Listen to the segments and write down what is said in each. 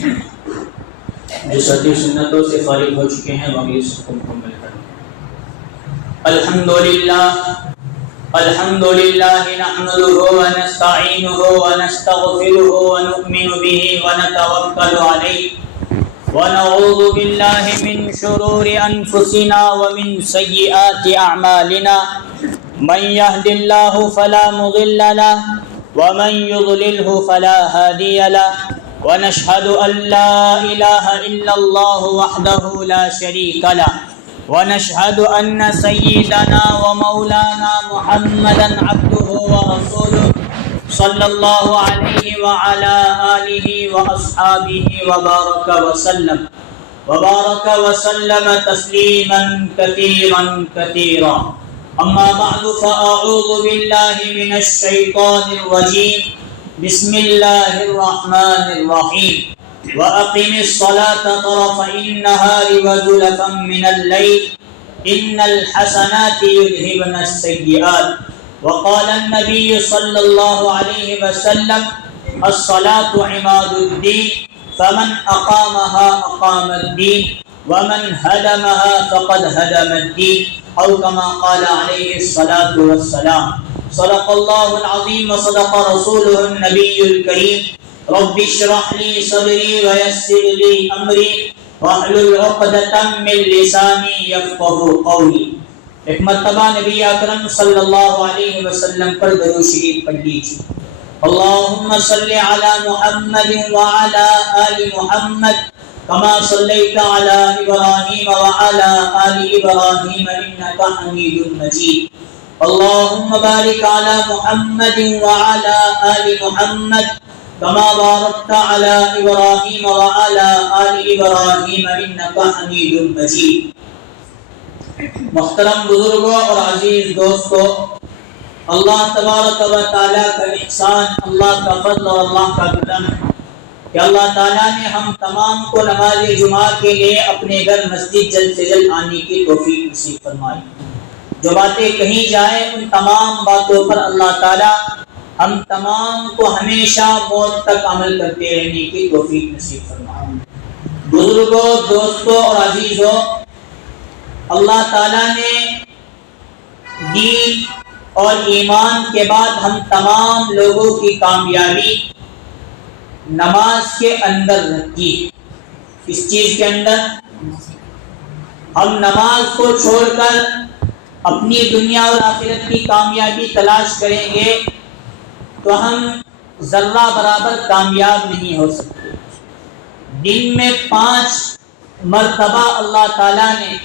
جو ستی سنتوں سے فارغ ہو چکے ہیں وہ بھی اس کو مکمل کریں۔ الحمدللہ نحمده ونستعینه ونستغفره ونؤمن به ونتوکل علیہ ونعوذ باللہ من شرور انفسنا ومن سیئات اعمالنا من يهد الله فلا مضل له ومن يضلله فلا هادي له ونشهد أن لا إله إلا الله وحده لا شريك له ونشهد أن سيدنا ومولانا محمدا عبده ورسوله صلى الله عليه وعلى آله وأصحابه وبارك وسلم تسليما كثيرا كثيرا أما بعد فأعوذ بالله من الشيطان الرجيم بسم الله الرحمن الرحيم وأقم الصلاة طرفي النهار وزلفا من الليل إن الحسنات يذهبن السيئات وقال النبي صلى الله عليه وسلم الصلاة عماد الدين فمن أقامها أقام الدين ومن هدمها فقد هدم الدين أو كما قال عليه الصلاة والسلام صدق الله العظيم وصدق رسوله النبي الكريم رب اشرح لي صدري ويسر لي أمري واحلل عقدة من لساني يفقهوا قولي۔ ایک مرتبہ نبی اکرم صلی اللہ علیہ وسلم پر درود شریف پڑھ لیجیے۔ اللهم صل على محمد وعلى آل محمد كما صليت على إبراهيم وعلى آل إبراهيم إنك حميد مجيد اللهم بارك على محمد وعلى آل محمد كما باركت على إبراهيم وعلى آل إبراهيم إنك حميد مجيد۔ محترم بزرگوں اور عزیز دوستوں، اللہ تبارک و تعالیٰ کا احسان، اللہ کا فضل اور اللہ کا کرم ہے کہ اللہ تعالیٰ نے ہم تمام کو نماز جمعہ کے لیے اپنے گھر مسجد جلد سے جلد آنے کی توفیق نصیب فرمائی۔ جو باتیں کہیں جائیں ان تمام باتوں پر اللہ تعالیٰ ہم تمام کو ہمیشہ موت تک عمل کرتے رہنے کی توفیق نصیب فرمائے۔ بزرگوں، دوستوں اور عزیزوں، اللہ تعالیٰ نے دین اور ایمان کے بعد ہم تمام لوگوں کی کامیابی نماز کے اندر رکھی۔ اس چیز کے اندر ہم نماز کو چھوڑ کر اپنی دنیا اور آخرت کی کامیابی تلاش کریں گے تو ہم ذرہ برابر کامیاب نہیں ہو سکتے۔ دن میں 5 مرتبہ اللہ تعالیٰ نے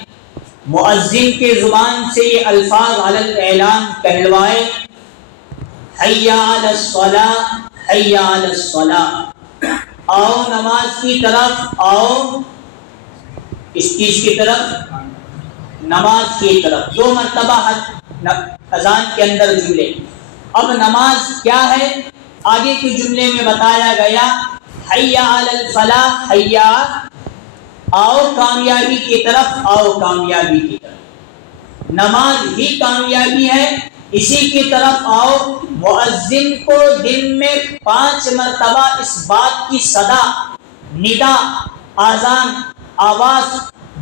مؤذن کی زبان سے یہ الفاظ علی الاعلان کہلوائے، حی علی الصلاۃ، حی علی الصلاۃ، آؤ نماز کی طرف، آؤ اس چیز کی طرف، نماز کی طرف۔ 2 مرتبہ اذان کے اندر جملے۔ اب نماز کیا ہے؟ آگے کے جملے میں بتایا گیا، حی علی الفلاح، حی، آؤ کامیابی کی طرف، آؤ کامیابی کی طرف۔ نماز ہی کامیابی ہے، اسی کی طرف آؤ۔ مؤذن کو دن میں 5 مرتبہ اس بات کی صدا، ندا، آذان، آواز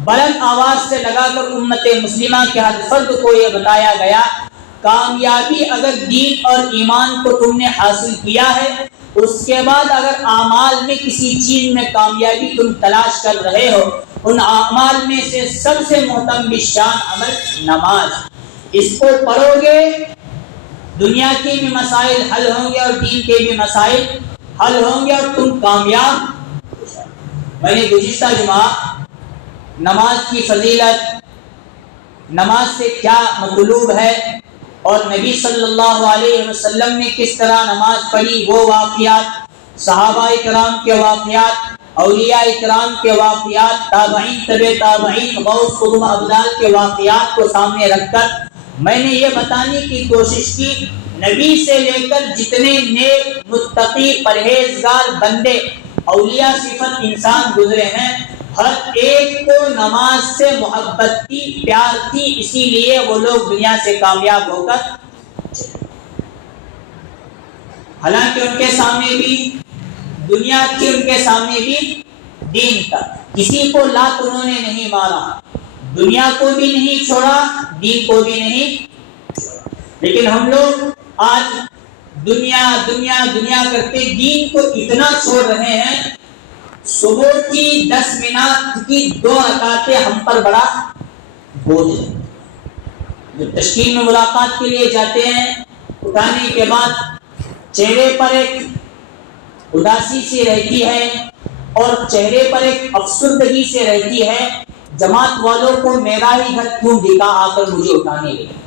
بلند آواز سے لگا کر امت مسلمہ کے ہر فرد کو یہ بتایا گیا، کامیابی اگر دین اور ایمان کو تم نے حاصل کیا ہے، اس کے بعد اگر اعمال میں کسی چیز میں کامیابی تم تلاش کر رہے ہو، ان اعمال میں سے سب سے محترم شان عمل نماز۔ اس کو پڑھو گے، دنیا کے بھی مسائل حل ہوں گے اور دین کے بھی مسائل حل ہوں گے اور تم کامیاب۔ میں نے گزشتہ جمعہ نماز کی فضیلت، نماز سے کیا مطلوب ہے اور نبی صلی اللہ علیہ وسلم نے کس طرح نماز پڑھی، وہ واقعات، صحابہ کرام کے واقعات، اولیاء کرام کے واقعات، تابعین، تبع تابعین، غوث قطب ابدال کے واقعات کو سامنے رکھ کر میں نے یہ بتانے کی کوشش کی، نبی سے لے کر جتنے نیک، متقی، پرہیزگار بندے، اولیاء صفت انسان گزرے ہیں، ہر ایک کو نماز سے محبت تھی، پیار تھی، اسی لیے وہ لوگ دنیا سے کامیاب ہو کر، حالانکہ ان کے سامنے بھی دنیا کی ان کے سامنے بھی دین تھا. کسی کو لات انہوں نے نہیں مارا، دنیا کو بھی نہیں چھوڑا، دین کو بھی نہیں چھوڑا. لیکن ہم لوگ آج دنیا دنیا دنیا کرتے دین کو اتنا چھوڑ رہے ہیں. صبح کی 10 منٹ کی 2 رکعتیں ہم پر بڑا بوجھ ہے. جو تشکیل میں ملاقات کے لیے جاتے ہیں، اٹھانے کے بعد چہرے پر ایک اداسی سی رہتی ہے اور چہرے پر ایک افسردگی سے رہتی ہے. جماعت والوں کو میرا ہی گھر کیوں دکھا آ کر مجھے اٹھانے لگے.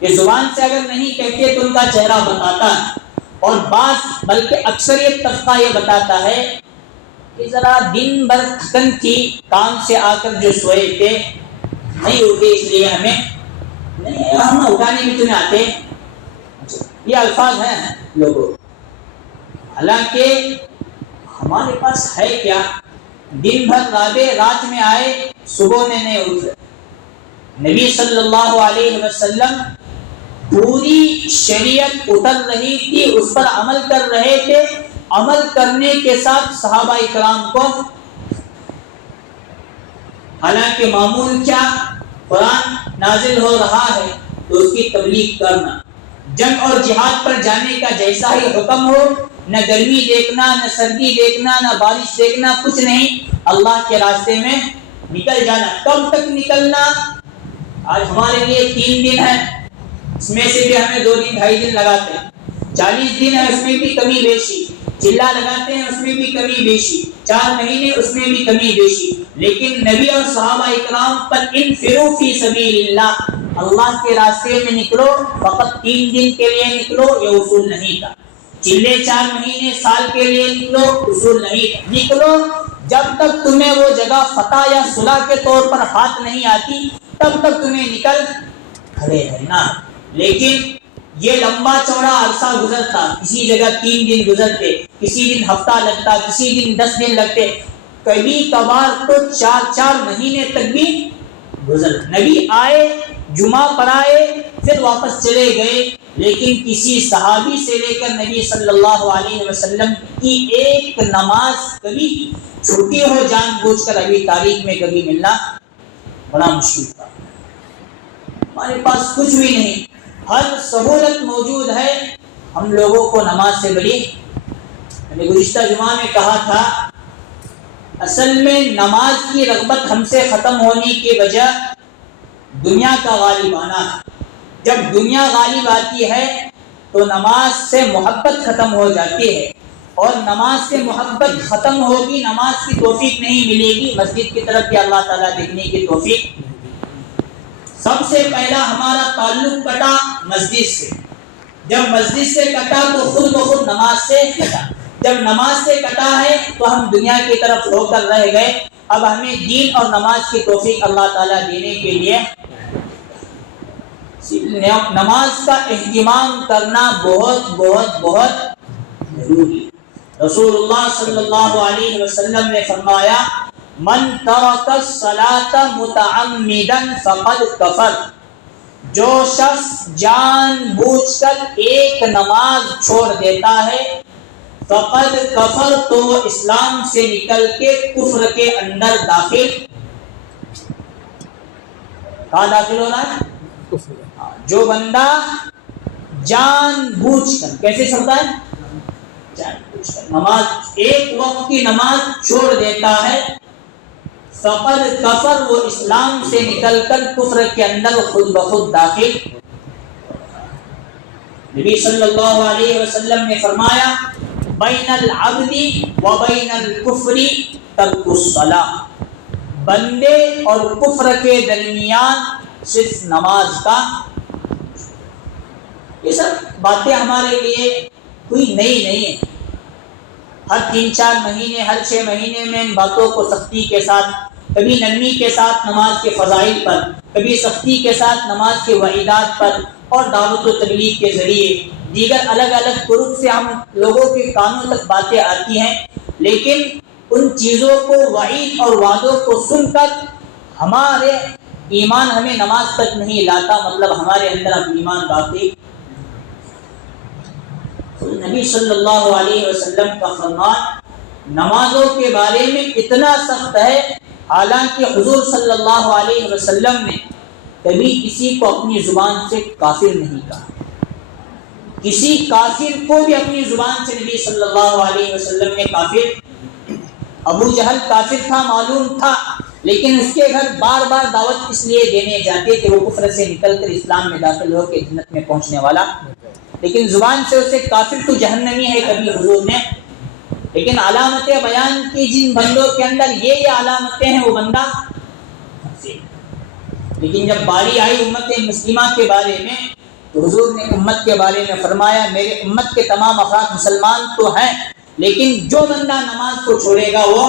یہ زبان سے اگر نہیں کہتے تو ان کا چہرہ بتاتا ہے، اور بعض بلکہ اکثریت طبقہ یہ بتاتا ہے کہ ذرا دن بھر تھکن تھی، کام سے آ کر جو سوئے تھے نہیں اٹھے، اس لیے ہم اٹھانے بھی تمہیں آتے. یہ الفاظ ہیں لوگوں. حالانکہ ہمارے پاس ہے کیا؟ دن بھر رات میں آئے، صبح میں نہیں اٹھے. نبی صلی اللہ علیہ وسلم پوری شریعت اتر رہی تھی، اس پر عمل کر رہے تھے. عمل کرنے کے ساتھ صحابہ اکرام کو، حالانکہ معمول کیا، قرآن نازل ہو رہا ہے تو اس کی تبلیغ کرنا. جنگ اور جہاد پر جانے کا جیسا ہی حکم ہو، نہ گرمی دیکھنا، نہ سردی دیکھنا، نہ بارش دیکھنا، کچھ نہیں، اللہ کے راستے میں نکل جانا. کب تک نکلنا؟ آج ہمارے لیے 3 دن ہے، اس میں سے بھی ہمیں 2 دن 2.5 دن لگاتے ہیں. 40 دن ہے، اس میں بھی کمی بیشی. چلا لگاتے ہیں، اس میں بھی کمی بیشی. 4 مہینے، اس میں بھی کمی بیشی. لیکن نبی اور صحابہ اکرام پر انفروا فی سبیل اللہ، اللہ کے راستے میں نکلو، فقط 3 دن کے لیے نکلو، یہ اصول نہیں تھا. چلے 4 مہینے سال کے لیے نکلو، اصول نہیں تھا. نکلو جب تک تمہیں وہ جگہ فتح یا صلح کے طور پر ہاتھ نہیں آتی، تب تک تمہیں نکل کھڑے رہنا. لیکن یہ لمبا چوڑا عرصہ گزرتا، کسی جگہ 3 دن گزرتے، کسی دن ہفتہ لگتا، کسی دن 10 دن لگتے، کبھی کبھار تو 4 مہینے تک بھی گزر. نبی آئے، جمعہ پڑھائے، پھر واپس چلے گئے. لیکن کسی صحابی سے لے کر نبی صلی اللہ علیہ وسلم کی ایک نماز کبھی چھوٹی ہو جان بوجھ کر ابھی تاریخ میں کبھی ملنا بڑا مشکل تھا. ہمارے پاس کچھ بھی نہیں، ہر سہولت موجود ہے، ہم لوگوں کو نماز سے بڑی. میں نے گزشتہ جمعہ میں کہا تھا، اصل میں نماز کی رغبت ہم سے ختم ہونے کی وجہ دنیا کا غالب آنا ہے. جب دنیا غالب آتی ہے تو نماز سے محبت ختم ہو جاتی ہے، اور نماز سے محبت ختم ہوگی، نماز کی توفیق نہیں ملے گی. مسجد کی طرف بھی اللہ تعالیٰ دیکھنے کی توفیق. سب سے پہلا ہمارا تعلق کٹا مسجد سے. جب مسجد سے کٹا تو خود بخود نماز سے کٹا. جب نماز سے کٹا ہے تو ہم دنیا کی طرف ہو کر رہ گئے. اب ہمیں دین اور نماز کی توفیق اللہ تعالیٰ دینے کے لیے نماز کا اہتمام کرنا بہت بہت بہت ضروری. رسول اللہ صلی اللہ علیہ وسلم نے فرمایا، من ترک الصلاۃ متعمدا فقد کفر. جو شخص جان بوجھ کر ایک نماز چھوڑ دیتا ہے، فقد کفر، تو وہ اسلام سے نکل کے کفر کے اندر داخل. کہاں داخل ہو رہا ہے؟ جو بندہ جان بوجھ کر، کیسے چھوڑتا ہے؟ جان بوجھ کر نماز، ایک وقت کی نماز چھوڑ دیتا ہے، فقد کفر، وہ اسلام سے نکل کر کفر کے اندر خود بخود داخل. نبی صلی اللہ علیہ وسلم نے فرمایا، بین العبد و بین الکفر ترک الصلاۃ. بندے اور کفر کے درمیان صرف نماز کا. یہ سب باتیں ہمارے لیے کوئی نئی نہیں ہے. ہر 3-4 مہینے، ہر 6 مہینے میں ان باتوں کو سختی کے ساتھ، کبھی نرمی کے ساتھ نماز کے فضائل پر، کبھی سختی کے ساتھ نماز کے وعیدات پر، اور دعوت و تبلیغ کے ذریعے دیگر الگ الگ طرق سے ہم لوگوں کے کانوں تک باتیں آتی ہیں. لیکن ان چیزوں کو، وعید اور وعدوں کو سن کر ہمارے ایمان ہمیں نماز تک نہیں لاتا، مطلب ہمارے اندر اب ایمان باقی. نبی صلی اللہ علیہ وسلم کا فرمان نمازوں کے بارے میں اتنا سخت ہے، حالانکہ حضور صلی اللہ علیہ وسلم نے کبھی کسی کو اپنی زبان سے کافر نہیں کہا. کسی کافر کو بھی اپنی زبان سے نبی صلی اللہ علیہ وسلم نے کافر، ابو جہل کافر تھا، معلوم تھا، لیکن اس کے گھر بار بار دعوت اس لیے دینے جاتے کہ وہ کفر سے نکل کر اسلام میں داخل ہو کے جنت میں پہنچنے والا، لیکن زبان سے اسے کافر تو جہنمی ہے کبھی حضور نے. لیکن علامتیں بیان کی جن بندوں کے اندر یہ علامتیں ہیں وہ بندہ، لیکن جب باری آئی امت مسلمہ کے بارے میں تو حضور نے امت کے بارے میں فرمایا میرے امت کے تمام افراد مسلمان تو ہیں، لیکن جو بندہ نماز کو چھوڑے گا وہ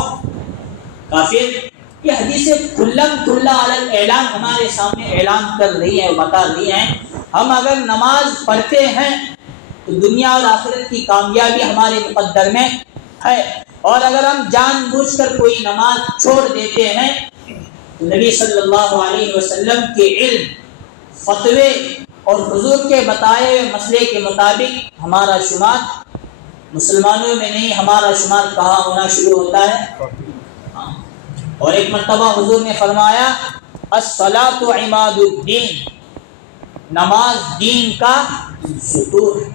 کافر. یہ حدیث کھلم کھلا علی اعلان ہمارے سامنے اعلان کر رہی ہے، بتا رہی ہیں ہم اگر نماز پڑھتے ہیں تو دنیا اور آخرت کی کامیابی ہمارے مقدر میں ہے، اور اگر ہم جان بوجھ کر کوئی نماز چھوڑ دیتے ہیں تو نبی صلی اللہ علیہ وسلم کے علم، فتوے اور حضور کے بتائے ہوئے مسئلے کے مطابق ہمارا شمار مسلمانوں میں نہیں، ہمارا شمار کہاں ہونا شروع ہوتا ہے. اور ایک مرتبہ حضور نے فرمایا الصلاۃ عماد الدین، نماز دین کا ستون ہے.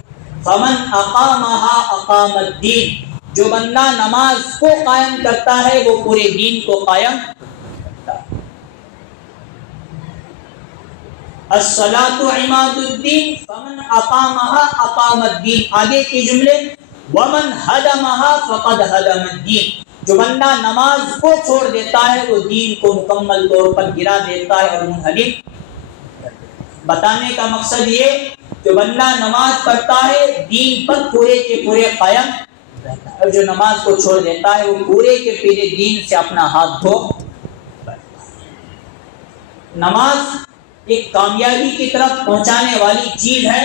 فمن اقامها اقام الدین، جو بندہ نماز کو قائم کرتا ہے وہ پورے دین کو قائم کرتا ہے. الصلاۃ عماد الدین فمن اقامها اقام الدین. آگے کے جملے ومن هدمها فقد هدم الدین، جو بندہ نماز کو چھوڑ دیتا ہے وہ دین کو مکمل طور پر گرا دیتا ہے اور منہدم. بتانے کا مقصد یہ جو بندہ نماز پڑھتا ہے دین پر پورے کے پورے قائم رہتا ہے، اور جو نماز کو چھوڑ دیتا ہے وہ پورے کے پورے دین سے اپنا ہاتھ دھو. نماز ایک کامیابی کی طرف پہنچانے والی چیز ہے،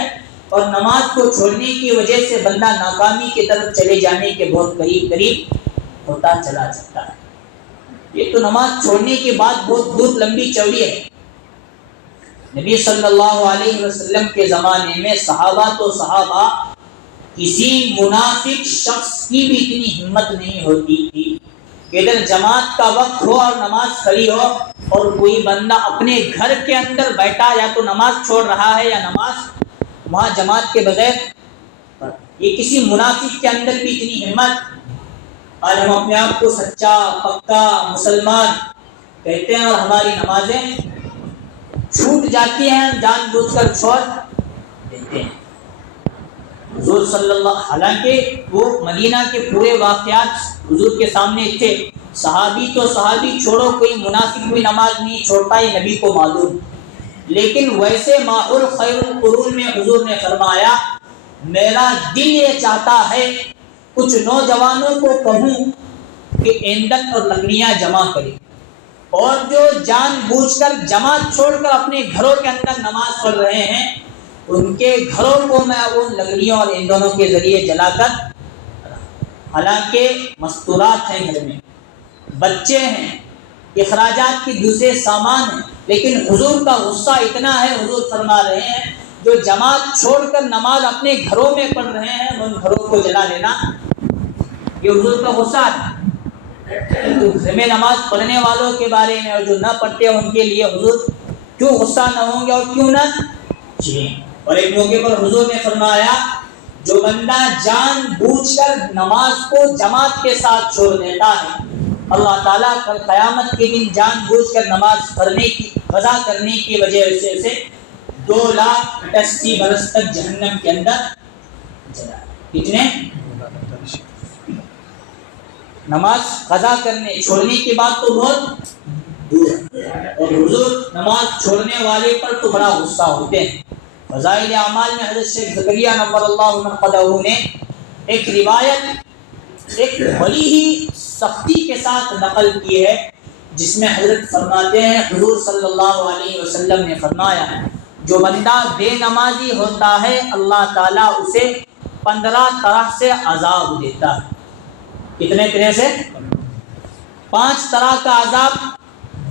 اور نماز کو چھوڑنے کی وجہ سے بندہ ناکامی کی طرف چلے جانے کے بہت قریب ہوتا چلا جاتا ہے. یہ تو نماز چھوڑنے کی بات بہت دور لمبی چوڑی ہے. نبی صلی اللہ علیہ وسلم کے زمانے میں صحابہ کسی منافق شخص کی بھی اتنی ہمت نہیں ہوتی تھی کہ ادھر جماعت کا وقت ہو اور نماز کھڑی ہو اور کوئی بندہ اپنے گھر کے اندر بیٹھا یا تو نماز چھوڑ رہا ہے یا نماز وہاں جماعت کے بغیر. یہ کسی منافق کے اندر بھی اتنی ہمت. آج ہم اپنے آپ کو سچا پکا مسلمان کہتے ہیں اور ہماری نمازیں چھوٹ جاتی ہیں، جان بوجھ کر چھوڑ دیتے ہیں. حضور صلی اللہ، حالانکہ وہ مدینہ کے پورے واقعات حضور کے سامنے تھے. صحابی تو صحابی چھوڑو، کوئی منافق بھی نماز نہیں چھوڑتا، یہ نبی کو معلوم. لیکن ویسے ماحول خیر القرون میں حضور نے فرمایا میرا دل یہ چاہتا ہے کچھ نوجوانوں کو کہوں کہ ایندھن اور لکڑیاں جمع کریں، اور جو جان بوجھ کر جماعت چھوڑ کر اپنے گھروں کے اندر نماز پڑھ رہے ہیں ان کے گھروں کو میں ان لکڑیوں اور ایندھنوں کے ذریعے جلا کر، حالانکہ مستورات ہیں، گھر میں بچے ہیں، اخراجات کی دوسرے سامان ہیں، لیکن حضور کا غصہ اتنا ہے، حضور فرما رہے ہیں جو جماعت چھوڑ کر نماز اپنے گھروں میں پڑھ رہے ہیں ان گھروں کو جلا دینا یہ حضور کا غصہ ہے. تو گھر میں نماز پڑھنے والوں کے بارے میں اور جو نہ پڑھتے ان کے لیے حضور کیوں غصہ نہ ہوں گے اور کیوں نہ جی. اور ایک موقع پر حضور نے فرمایا جو بندہ جان بوجھ کر نماز کو جماعت کے ساتھ چھوڑ دیتا ہے اللہ تعالیٰ کل قیامت کے دن جان بوجھ کر نماز پڑھنے کی قضا کرنے کی وجہ سے اسے 2,80,000 برس تک جہنم کے اندر جلا. کتنے؟ نماز قضا کرنے چھوڑنے کی بات تو بہت دور ہے، اور حضور نماز چھوڑنے والے پر تو بڑا غصہ ہوتے ہیں. فضائل اعمال میں حضرت شیخ زکریا نور اللہ مرقدہ نے ایک روایت ایک بڑی ہی سختی کے ساتھ نقل کی ہے جس میں حضرت فرماتے ہیں حضور صلی اللہ علیہ وسلم نے فرمایا جو بندہ بے نمازی ہوتا ہے اللہ تعالیٰ اسے 15 طرح سے عذاب دیتا ہے. کتنے طرح سے؟ 5 طرح کا عذاب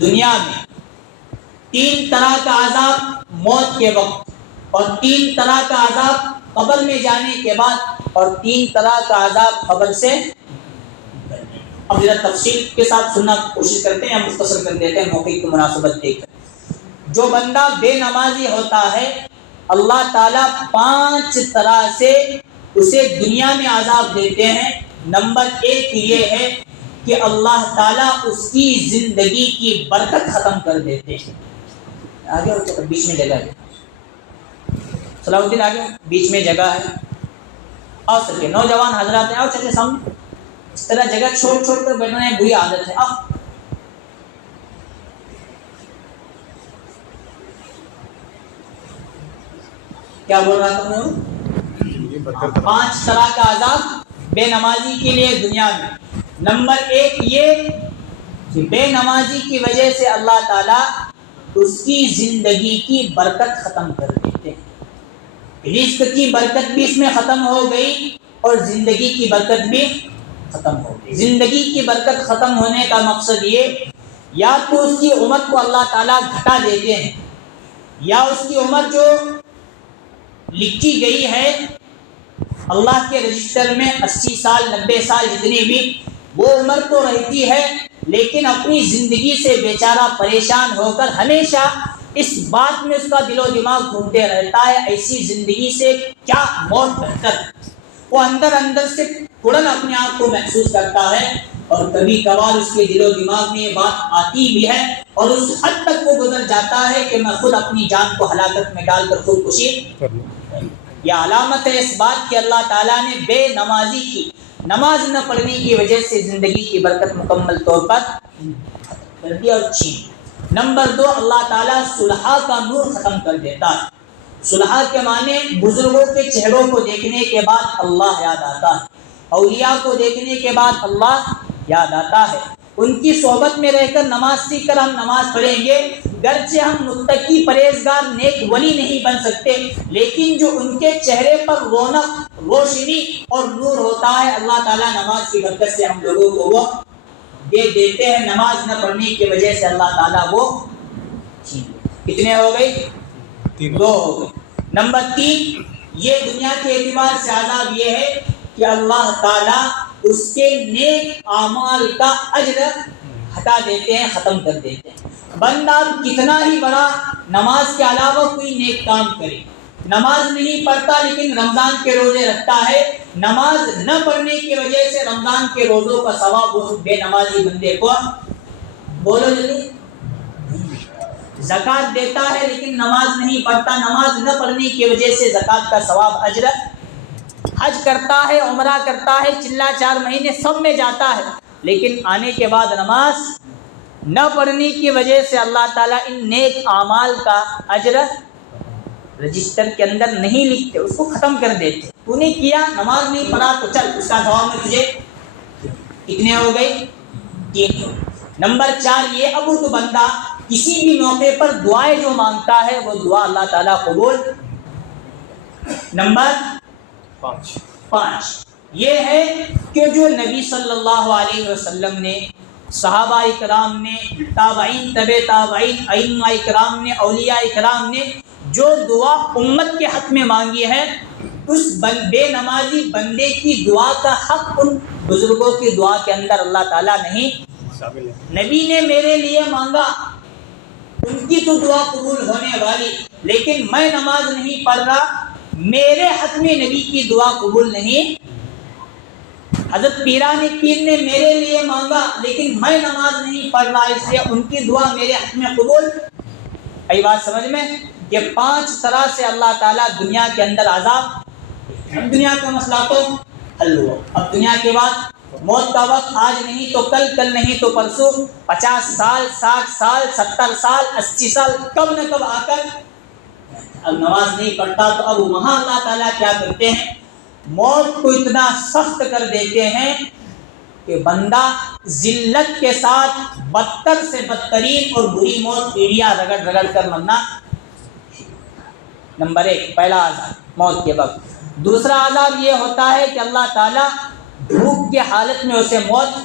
دنیا میں، 3 طرح کا عذاب موت کے وقت، اور 3 طرح کا عذاب قبر میں جانے کے بعد. اور 3 طرح کا عذاب قبر سے. اب ذرا تفصیل کے ساتھ سننا کوشش کرتے ہیں یا مختصر کر دیتے ہیں موقع کی مناسبت دیکھ کر. جو بندہ بے نمازی ہوتا ہے اللہ تعالیٰ 5 طرح سے اسے دنیا میں عذاب دیتے ہیں. نمبر 1 یہ ہے کہ اللہ تعالیٰ اس کی زندگی کی برکت ختم کر دیتے ہیں. آگے بیچ میں جگہ ہے, صلاح الدین آگے بیچ میں جگہ ہے. آؤ سر کے نوجوان حضرات ہیں, آؤ چلے سامنے. اس طرح جگہ چھوڑ چھوڑ کر بیٹھنا ہے بری عادت ہے. آؤ کیا بول رہا تھا میں؟ 5 طرح کا عذاب بے نمازی کے لیے دنیا میں. نمبر 1 یہ کہ بے نمازی کی وجہ سے اللہ تعالیٰ اس کی زندگی کی برکت ختم کر دیتے ہیں. رزق کی برکت بھی اس میں ختم ہو گئی اور زندگی کی برکت بھی ختم ہو گئی. زندگی کی برکت ختم ہونے کا مقصد یہ یا تو اس کی عمر کو اللہ تعالیٰ گھٹا دیتے ہیں یا اس کی عمر جو لکھی گئی ہے اللہ کے رجسٹر میں 80 سال 90 سال جتنی بھی وہ عمر تو رہتی ہے لیکن اپنی زندگی سے بیچارہ پریشان ہو کر ہمیشہ اس بات میں اس کا دل و دماغ گھومتے رہتا ہے ایسی زندگی سے کیا موت بہتر. وہ اندر اندر سے فوراً اپنے آپ کو محسوس کرتا ہے اور کبھی کبھار اس کے دل و دماغ میں یہ بات آتی بھی ہے اور اس حد تک وہ گزر جاتا ہے کہ میں خود اپنی جان کو ہلاکت میں ڈال کر خودکشی. یہ علامت ہے اس بات کہ اللہ تعالیٰ نے بے نمازی کی نماز نہ پڑھنے کی وجہ سے زندگی کی برکت مکمل طور پر کر دی اور چھین. نمبر 2 اللہ تعالیٰ صلحاء کا نور ختم کر دیتا ہے. صلحاء کے معنی بزرگوں کے چہروں کو دیکھنے کے بعد اللہ یاد آتا ہے, اولیاء کو دیکھنے کے بعد اللہ یاد آتا ہے. ان کی صحبت میں رہ کر نماز سیکھ کر ہم نماز پڑھیں گے گرچہ ہم متقی پرہیزگار نیک ولی نہیں بن سکتے لیکن جو ان کے چہرے پر رونق روشنی اور نور ہوتا ہے اللہ تعالیٰ نماز کی برکت سے ہم لوگوں کو وہ دے دیتے ہیں. نماز نہ پڑھنے کی وجہ سے اللہ تعالیٰ وہ کتنے ہو گئی 2 ہو گئے. نمبر 3 یہ دنیا کے اعتبار سے عذاب یہ ہے کہ اللہ تعالیٰ اس کے نیک اعمال کا اجر ہٹا دیتے ہیں ختم کر دیتے ہیں. بندہ کتنا ہی بڑا نماز کے علاوہ کوئی نیک کام کرے نماز نہیں پڑھتا لیکن رمضان کے روزے رکھتا ہے نماز نہ پڑھنے کی وجہ سے رمضان کے روزوں کا ثواب اس بے نمازی بندے کو بولو جلدی زکوٰۃ دیتا ہے لیکن نماز نہیں پڑھتا نماز نہ پڑھنے کی وجہ سے زکوٰۃ کا ثواب اجر حج کرتا ہے عمرہ کرتا ہے چلا 4 مہینے سب میں جاتا ہے لیکن آنے کے بعد نماز نہ پڑھنے کی وجہ سے اللہ تعالیٰ ان نیک اعمال کا اجر رجسٹر کے اندر نہیں لکھتے اس کو ختم کر دیتے. تو نے کیا نماز نہیں پڑھا تو چل اس کا ثواب میں تجھے کتنے ہو گئے 3. نمبر 4 یہ اب تو بندہ کسی بھی موقع پر دعائیں جو مانگتا ہے وہ دعا اللہ تعالیٰ قبول. نمبر 5 یہ ہے کہ جو نبی صلی اللہ علیہ وسلم نے صحابہ اکرام نے تابعین تبع تابعین ائمہ اکرام نے اولیاء اکرام نے جو دعا امت کے حق میں مانگی ہے اس بے نمازی بندے کی دعا کا حق ان بزرگوں کی دعا کے اندر اللہ تعالیٰ نہیں. نبی نے میرے لیے مانگا ان کی تو دعا قبول ہونے والی لیکن میں نماز نہیں پڑھ رہا میرے حق میں نبی کی دعا قبول نہیں. حضرت پیران پیر نے میرے لیے مانگا لیکن میں نماز نہیں پڑھ رہا اس لیے ان کی دعا میرے حق میں قبول. ای بات سمجھ میں کہ 5 طرح سے اللہ تعالیٰ دنیا کے اندر عذاب. دنیا کا مسئلہ تو حل ہوا. اب دنیا کے بعد موت کا وقت آج نہیں تو کل کل نہیں تو پرسوں 50 سال 60 سال 70 سال 80 سال کب نہ کب آ کر اب نماز نہیں پڑھتا تو اب وہاں اللہ تعالیٰ کیا کرتے ہیں موت کو اتنا سخت کر دیتے ہیں کہ بندہ ذلت کے ساتھ بدتر سے بدترین اور بری موت پیڑیاں رگڑ رگڑ کر مرنا. نمبر 1 پہلا عذاب موت کے وقت. دوسرا عذاب یہ ہوتا ہے کہ اللہ تعالیٰ بھوک کے حالت میں اسے موت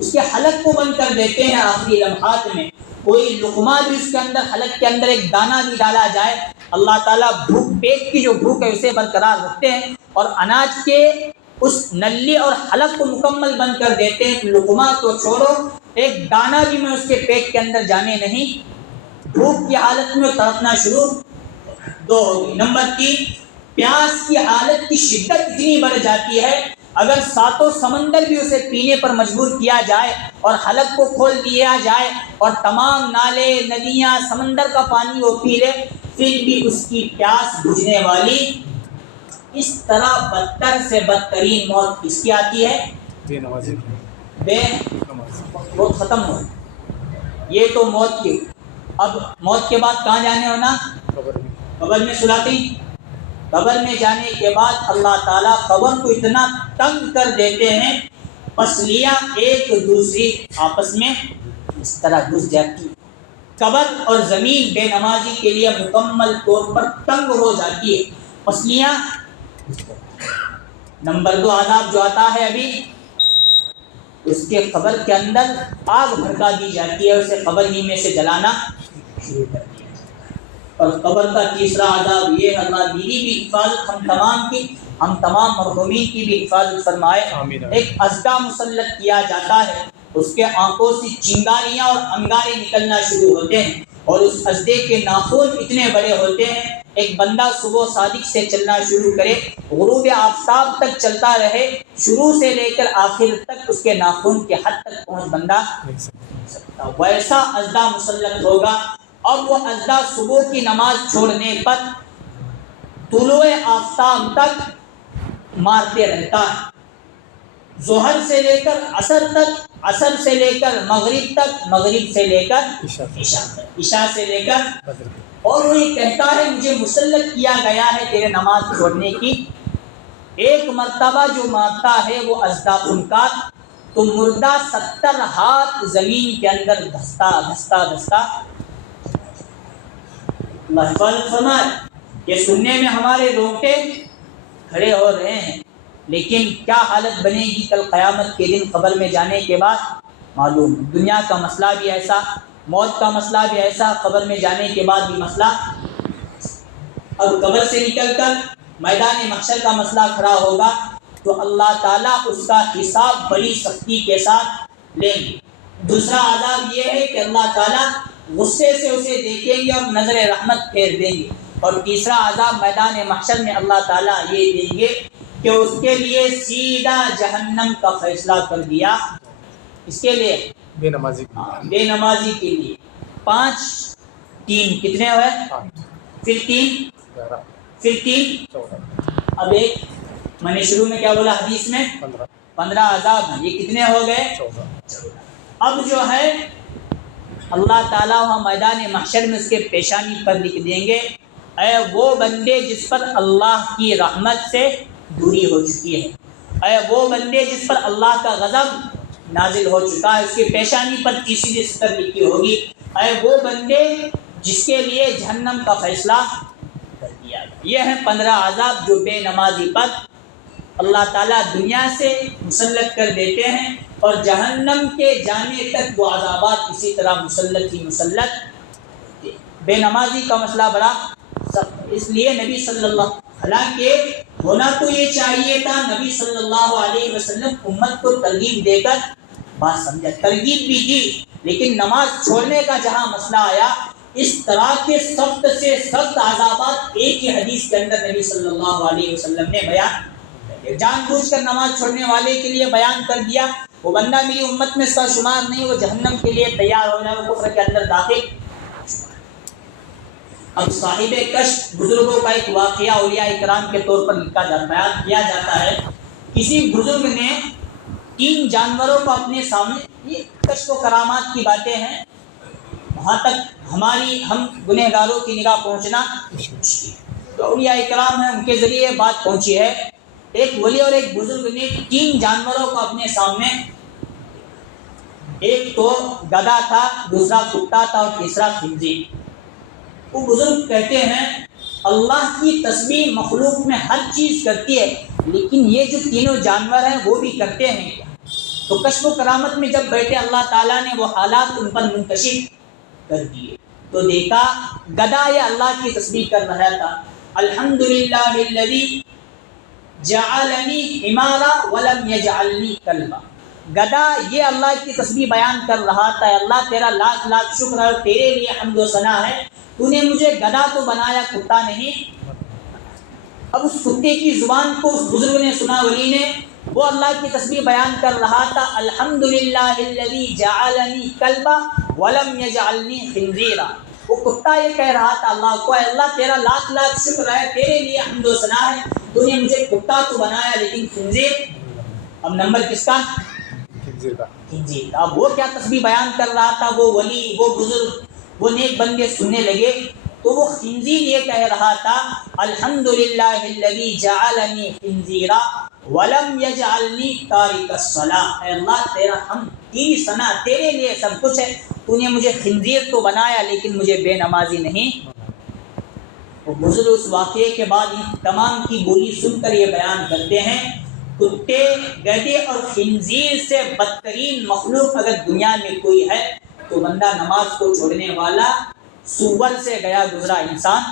اس کے حلق کو بند کر دیتے ہیں. آخری لمحات میں کوئی لقمہ بھی اس کے اندر حلق کے اندر ایک دانہ بھی ڈالا جائے اللہ تعالیٰ بھوک پیٹ کی جو بھوک ہے اسے برقرار رکھتے ہیں اور اناج کے اس نلی اور حلق کو مکمل بند کر دیتے ہیں. لقمہ تو چھوڑو، ایک دانہ بھی میں اس کے پیٹ کے اندر جانے نہیں. بھوک کی حالت میں تڑپنا شروع ہوگی. نمبر 3، پیاس کی حالت کی شدت اتنی بڑھ جاتی ہے اگر ساتوں سمندر بھی اسے پینے پر مجبور کیا جائے اور حلق کو کھول دیا جائے اور تمام نالے ندیاں سمندر کا پانی وہ پی لے، پھر بھی اس کی پیاس بجھنے والی. اس طرح بدتر سے بدترین موت کس کی آتی ہے؟ بے نمازی. وہ ختم ہو. یہ تو موت کی. اب موت کے بعد کہاں جانے ہونا؟ قبر میں سلاتی. قبر میں جانے کے بعد اللہ تعالیٰ قبر کو اتنا تنگ کر دیتے ہیں، پسلیاں ایک دوسری آپس میں اس طرح گھس جاتی. قبر اور زمین بے نمازی کے لیے مکمل طور پر تنگ ہو جاتی ہے، پسلیاں. نمبر 2 عذاب جو آتا ہے ابھی، اس کے قبر کے اندر آگ بھڑکا دی جاتی ہے، اسے قبر ہی میں سے جلانا شروع کر دیا. اور قبر کا تیسرا عذاب یہ، اللہ میری بھی حفاظت ہم تمام مرحومین کی بھی حفاظت فرمائے. ایک اژدھا مسلط کیا جاتا ہے، اس کے آنکھوں سے چنگاریاں اور انگارے نکلنا شروع ہوتے ہیں اور اس اژدھے کے ناخن اتنے بڑے ہوتے ہیں. ایک بندہ صبح صادق سے چلنا شروع کرے، غروب آفتاب تک چلتا رہے، شروع سے لے کر آخر تک اس کے ناخن کے حد تک پہنچ بندہ سکتا. ویسا اژدھا مسلط ہوگا. اور وہ اژدھا صبح کی نماز چھوڑنے پر طلوع آفتاب تک مارتے رہتا ہے، ظہر سے لے کر عصر تک، عصر سے لے کر مغرب تک، مغرب سے لے کر عشاء تک، عشاء سے لے کر. اور وہ یہ کہتا ہے مجھے مسلط کیا گیا ہے تیرے نماز چھوڑنے کی. ایک مرتبہ جو مارتا ہے وہ اژدھا خنکار، تو مردہ 70 ہاتھ زمین کے اندر دھستا اللہ حفاظت فرمائے. یہ سننے میں ہمارے رونگٹے کھڑے ہو رہے ہیں، لیکن کیا حالت بنے گی کل قیامت کے دن قبر میں جانے کے بعد معلوم. دنیا کا مسئلہ بھی ایسا، موت کا مسئلہ بھی ایسا، قبر میں جانے کے بعد بھی مسئلہ. اب قبر سے نکل کر میدان محشر کا مسئلہ کھڑا ہوگا تو اللہ تعالیٰ اس کا حساب بڑی سختی کے ساتھ لیں گے. دوسرا عذاب یہ ہے کہ اللہ تعالیٰ غصے سے اسے دیکھیں گے اور نظر رحمت پھیر دیں گے. اور تیسرا عذاب میدان محشر میں اللہ تعالیٰ یہ دیں گے کہ اس کے لیے سیدھا جہنم کا فیصلہ کر دیا. اس کے لیے بے نمازی کے لیے 5 3 کتنے ہوئے؟ پھر 3 اب ایک میں نے شروع میں کیا بولا حدیث میں 15 عذاب ہیں، یہ کتنے ہو گئے؟ 14. اب جو ہے اللہ تعالیٰ وہاں میدان محشر میں اس کے پیشانی پر لکھ دیں گے، اے وہ بندے جس پر اللہ کی رحمت سے دوری ہو چکی ہے، اے وہ بندے جس پر اللہ کا غضب نازل ہو چکا ہے، اس کی پیشانی پر تیسری سطر لکھی ہوگی، اے وہ بندے جس کے لیے جہنم کا فیصلہ کر دیا گیا. یہ ہیں 15 عذاب جو بے نمازی پر اللہ تعالیٰ دنیا سے مسلط کر دیتے ہیں، اور جہنم کے جانے تک وہ عذابات اسی طرح مسلط. بے نمازی کا مسئلہ بڑا سخت، اس لیے نبی صلی اللہ، حالانکہ ہونا تو یہ چاہیے تھا نبی صلی اللہ علیہ وسلم امت کو ترغیب دے کر بات سمجھا، ترغیب بھی دی، لیکن نماز چھوڑنے کا جہاں مسئلہ آیا، اس طرح کے سخت سے سخت عذابات ایک ہی حدیث کے اندر نبی صلی اللہ علیہ وسلم نے بیان کر، جان بوجھ کر نماز چھوڑنے والے کے لیے بیان کر دیا. وہ بندہ میری امت میں اس کا شمار نہیں، وہ جہنم کے لیے تیار ہو جائے، وہ کفر کے اندر داخل. اب صاحب کشف بزرگوں کا ایک واقعہ اولیاء کرام کے طور پر لکھا جاتا، بیان کیا جاتا ہے. کسی بزرگ نے 3 جانوروں کو اپنے سامنے، یہ کشف و کرامات کی باتیں ہیں، وہاں تک ہم گنہگاروں کی نگاہ پہنچنا مشکل، تو اولیاء کرام ہیں ان کے ذریعے بات پہنچی ہے. ایک ولی اور ایک بزرگ نے 3 جانوروں کو اپنے سامنے، ایک تو گدھا تھا، دوسرا کتا تھا اور تیسرا خنزیر. وہ بزرگ کہتے ہیں اللہ کی تسبیح مخلوق میں ہر چیز کرتی ہے، لیکن یہ جو تینوں جانور ہیں وہ بھی کرتے ہیں کیا؟ تو کشف و کرامت میں جب بیٹھے اللہ تعالیٰ نے وہ حالات ان پر منکشف کر دیے، تو دیکھا گدھا یہ اللہ کی تسبیح کر رہا تھا، الحمدللہ الذی جعلنی حمارا ولم یجعلنی کلبا. گدھا یہ اللہ کی تسبیح بیان کر رہا تھا، اللہ تیرا لاکھ لاکھ شکر ہے اور تیرے لیے حمد و ثنا ہے، تو نے مجھے گدھا تو بنایا، کتا نہیں. اب اس کتے کی زبان کو اس بزرگ نے سنا، ولی نے، وہ اللہ کی تسبیح بیان کر رہا تھا، الحمدللہ الذی جعلنی کلبا ولم یجعلنی خنزیرا. وہ کتا یہ کہہ رہا تھا اللہ کو، اے اللہ تیرا لاکھ لاکھ شکر ہے، تیرے لیے حمد و ثنا ہے، تو نے مجھے کتا تو بنایا لیکن خنزیر. اب نمبر کس کا؟ خنزیر کا. اب وہ کیا تسبیح بیان کر رہا تھا، وہ ولی، وہ بزرگ، وہ نیک بندے سننے لگے تو وہ خنزیر یہ کہہ رہا تھا، الحمدللہ الذی جعلنی خنزیرا ولم یجعلنی تارک الصلاۃ. اے اللہ تیرا ہم تیری ثنا، تیرے لیے سب کچھ ہے، تو نے مجھے خنزیر تو بنایا لیکن مجھے بے نمازی نہیں. وہ بزرگ اس واقعے کے بعد ان تمام کی بولی سن کر یہ بیان کرتے ہیں، کتے، گدھے اور خنزیر سے بدترین مخلوق اگر دنیا میں کوئی ہے تو بندہ نماز کو چھوڑنے والا، سور سے گیا گزرا انسان.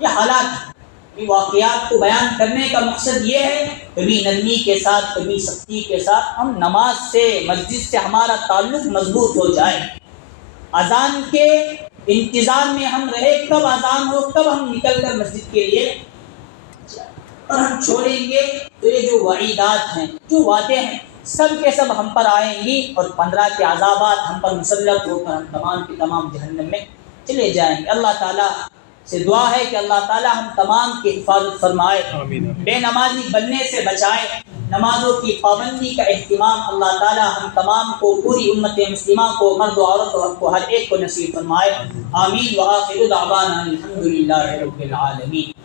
یہ حالات، یہ واقعات کو بیان کرنے کا مقصد یہ ہے، کبھی نرمی کے ساتھ کبھی سختی کے ساتھ ہم نماز سے، مسجد سے ہمارا تعلق مضبوط ہو جائے. اذان کے انتظام میں ہم رہے، کب اذان ہو کب ہم نکل کر مسجد کے لیے، اور ہم چھوڑیں گے تو یہ جو وعیدات ہیں، جو وعدے ہیں، سب کے سب ہم پر آئیں گی اور 15 کے عذابات ہم پر مسلط ہو کر ہم تمام کے تمام جہنم میں چلے جائیں گے. اللہ تعالیٰ سے دعا ہے کہ اللہ تعالیٰ ہم تمام کی حفاظت فرمائے، بے نمازی بننے سے بچائے، نمازوں کی پابندی کا اہتمام اللہ تعالیٰ ہم تمام کو، پوری امت مسلمہ کو، مرد و عورت کو، ہر ایک کو نصیب فرمائے. آمین. وآخر دعوانا الحمدللہ رب العالمین.